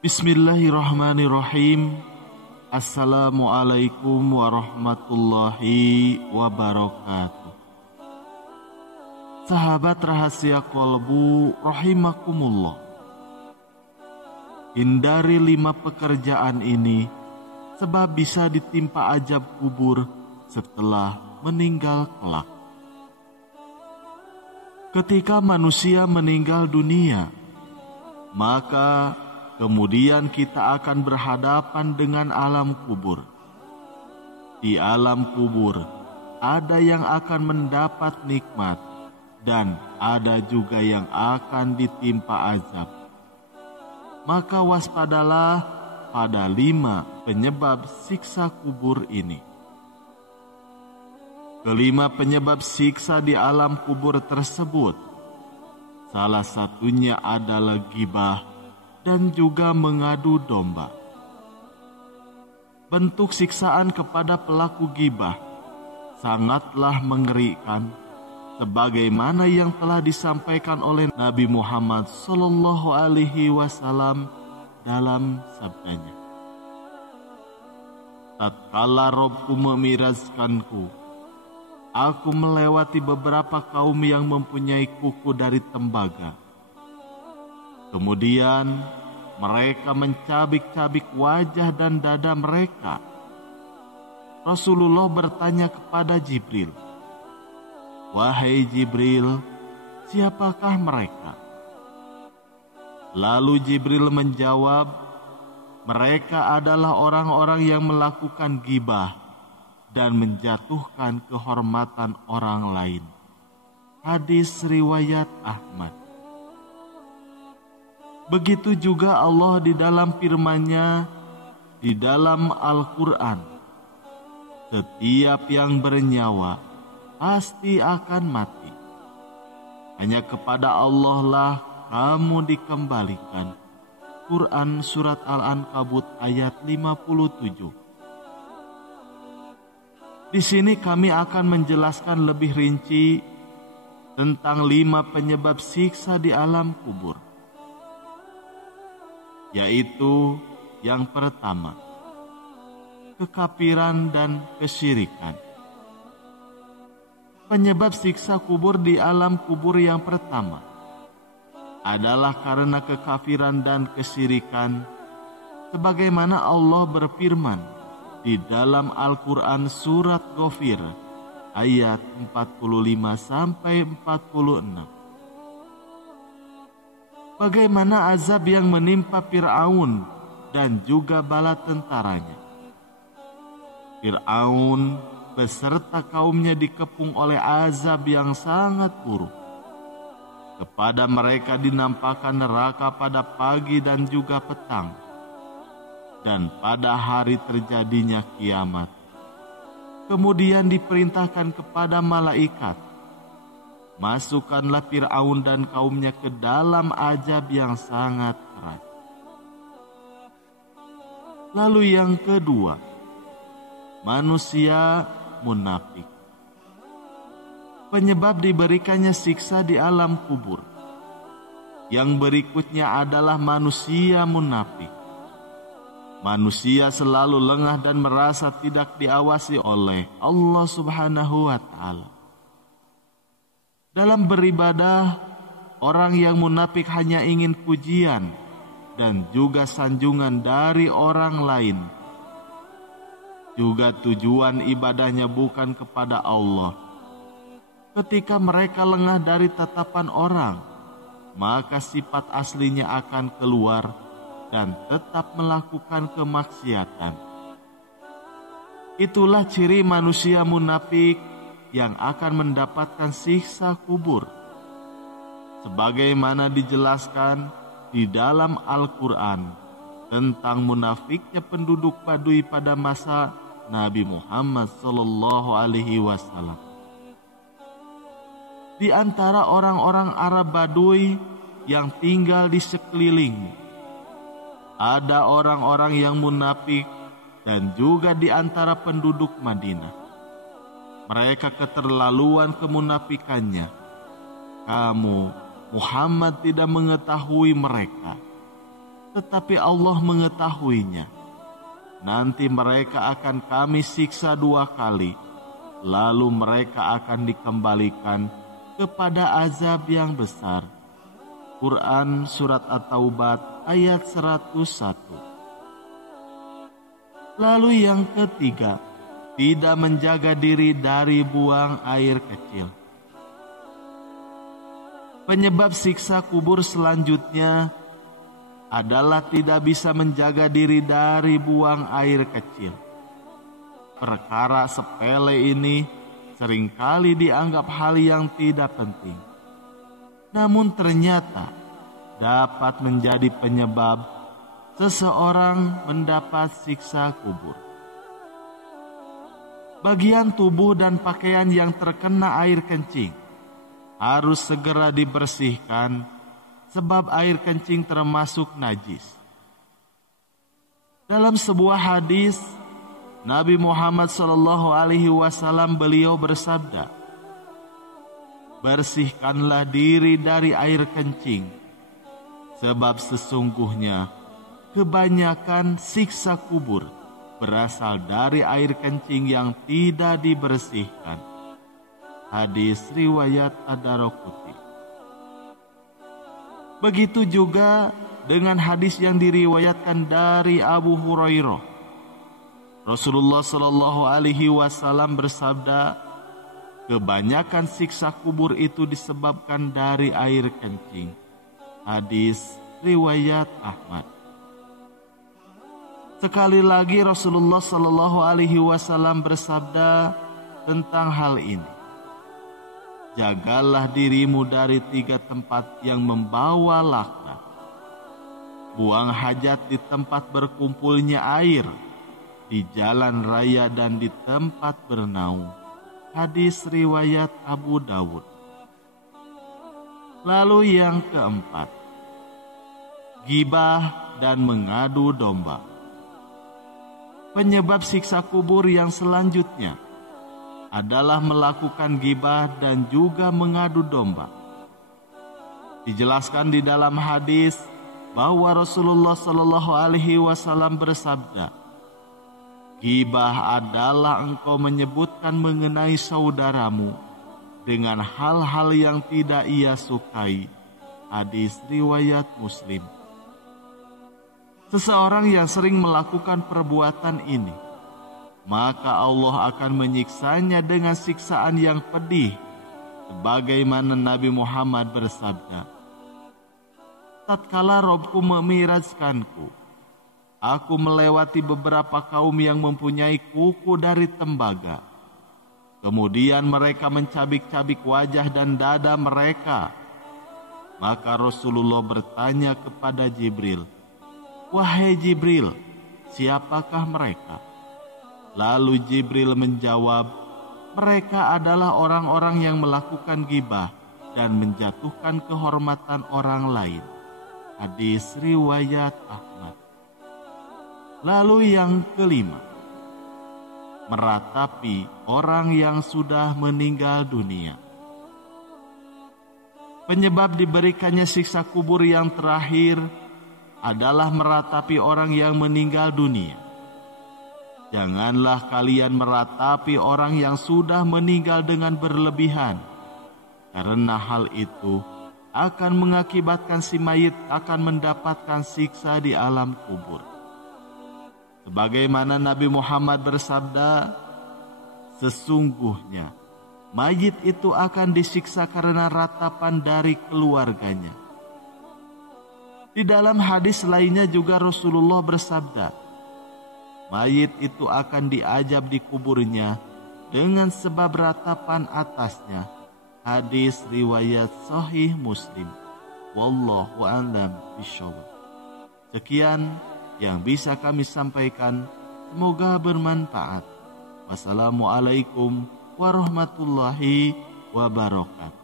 Bismillahirrahmanirrahim. Assalamualaikum warahmatullahi wabarakatuh. Sahabat rahasia kolbu rahimakumullah. Hindari 5 pekerjaan ini, sebab bisa ditimpa azab kubur setelah meninggal kelak. Ketika manusia meninggal dunia, maka kemudian kita akan berhadapan dengan alam kubur. Di alam kubur ada yang akan mendapat nikmat dan ada juga yang akan ditimpa azab. Maka waspadalah pada 5 penyebab siksa kubur ini. Kelima penyebab siksa di alam kubur tersebut, salah satunya adalah ghibah dan juga mengadu domba. Bentuk siksaan kepada pelaku ghibah sangatlah mengerikan, sebagaimana yang telah disampaikan oleh Nabi Muhammad SAW dalam sabdanya. Tatkala Robku memirazkanku, aku melewati beberapa kaum yang mempunyai kuku dari tembaga. Kemudian mereka mencabik-cabik wajah dan dada mereka. Rasulullah bertanya kepada Jibril, "Wahai Jibril, siapakah mereka?" Lalu Jibril menjawab, "Mereka adalah orang-orang yang melakukan ghibah dan menjatuhkan kehormatan orang lain." Hadis riwayat Ahmad. Begitu juga Allah di dalam firman-Nya di dalam Al-Quran, "Setiap yang bernyawa pasti akan mati. Hanya kepada Allah lah kamu dikembalikan." Quran Surat Al-Ankabut ayat 57. Di sini kami akan menjelaskan lebih rinci tentang 5 penyebab siksa di alam kubur. Yaitu yang pertama, kekafiran dan kesyirikan. Penyebab siksa kubur di alam kubur yang pertama adalah karena kekafiran dan kesyirikan, sebagaimana Allah berfirman di dalam Al-Quran Surat Ghafir ayat 45-46. Bagaimana azab yang menimpa Fir'aun dan juga bala tentaranya. Fir'aun beserta kaumnya dikepung oleh azab yang sangat buruk. Kepada mereka dinampakkan neraka pada pagi dan juga petang, dan pada hari terjadinya kiamat. Kemudian diperintahkan kepada malaikat, "Masukkanlah Fir'aun dan kaumnya ke dalam azab yang sangat keras." Lalu yang kedua, manusia munafik. Penyebab diberikannya siksa di alam kubur yang berikutnya adalah manusia munafik. Manusia selalu lengah dan merasa tidak diawasi oleh Allah Subhanahu wa Ta'ala. Dalam beribadah, orang yang munafik hanya ingin pujian dan juga sanjungan dari orang lain. Juga tujuan ibadahnya bukan kepada Allah. Ketika mereka lengah dari tatapan orang, maka sifat aslinya akan keluar dan tetap melakukan kemaksiatan. Itulah ciri manusia munafik yang akan mendapatkan siksa kubur. Sebagaimana dijelaskan di dalam Al-Quran tentang munafiknya penduduk Baduy pada masa Nabi Muhammad SAW. Di antara orang-orang Arab Baduy yang tinggal di sekeliling, ada orang-orang yang munafik dan juga di antara penduduk Madinah. Mereka keterlaluan kemunafikannya. Kamu, Muhammad, tidak mengetahui mereka. tetapi Allah mengetahuinya. Nanti mereka akan kami siksa 2 kali, lalu mereka akan dikembalikan kepada azab yang besar. Quran Surat At-Taubah ayat 101. Lalu yang ketiga, tidak menjaga diri dari buang air kecil. Penyebab siksa kubur selanjutnya adalah tidak bisa menjaga diri dari buang air kecil. Perkara sepele ini seringkali dianggap hal yang tidak penting, namun ternyata dapat menjadi penyebab seseorang mendapat siksa kubur. Bagian tubuh dan pakaian yang terkena air kencing harus segera dibersihkan, sebab air kencing termasuk najis. Dalam sebuah hadis, Nabi Muhammad SAW beliau bersabda, "Bersihkanlah diri dari air kencing, sebab sesungguhnya kebanyakan siksa kubur berasal dari air kencing yang tidak dibersihkan." Hadis riwayat Ad-Daraqutni. Begitu juga dengan hadis yang diriwayatkan dari Abu Hurairah. Rasulullah SAW bersabda, "Kebanyakan siksa kubur itu disebabkan dari air kencing." Hadis riwayat Ahmad. Sekali lagi Rasulullah SAW bersabda tentang hal ini, "Jagalah dirimu dari 3 tempat yang membawa laknat. Buang hajat di tempat berkumpulnya air, di jalan raya dan di tempat bernaung." Hadis riwayat Abu Dawud. Lalu yang keempat, ghibah dan mengadu domba. Penyebab siksa kubur yang selanjutnya adalah melakukan ghibah dan juga mengadu domba. Dijelaskan di dalam hadis bahwa Rasulullah SAW bersabda, "Ghibah adalah engkau menyebutkan mengenai saudaramu dengan hal-hal yang tidak ia sukai." Hadis riwayat Muslim. Seseorang yang sering melakukan perbuatan ini, maka Allah akan menyiksanya dengan siksaan yang pedih, sebagaimana Nabi Muhammad bersabda, "Tatkala Robku memirajkanku, aku melewati beberapa kaum yang mempunyai kuku dari tembaga. Kemudian mereka mencabik-cabik wajah dan dada mereka. Maka Rasulullah bertanya kepada Jibril, 'Wahai Jibril, siapakah mereka?' Lalu Jibril menjawab, 'Mereka adalah orang-orang yang melakukan ghibah dan menjatuhkan kehormatan orang lain.' Hadis riwayat Ahmad. Lalu yang kelima, meratapi orang yang sudah meninggal dunia. Penyebab diberikannya siksa kubur yang terakhir adalah meratapi orang yang meninggal dunia. Janganlah kalian meratapi orang yang sudah meninggal dengan berlebihan, karena hal itu akan mengakibatkan si mayit akan mendapatkan siksa di alam kubur. Sebagaimana Nabi Muhammad bersabda, "Sesungguhnya mayit itu akan disiksa karena ratapan dari keluarganya." Di dalam hadis lainnya juga Rasulullah bersabda, mayit itu akan diajab di kuburnya dengan sebab ratapan atasnya. Hadis riwayat Sahih Muslim. Wallahu a'lam bishawab. Sekian yang bisa kami sampaikan, semoga bermanfaat. Wassalamualaikum warahmatullahi wabarakatuh.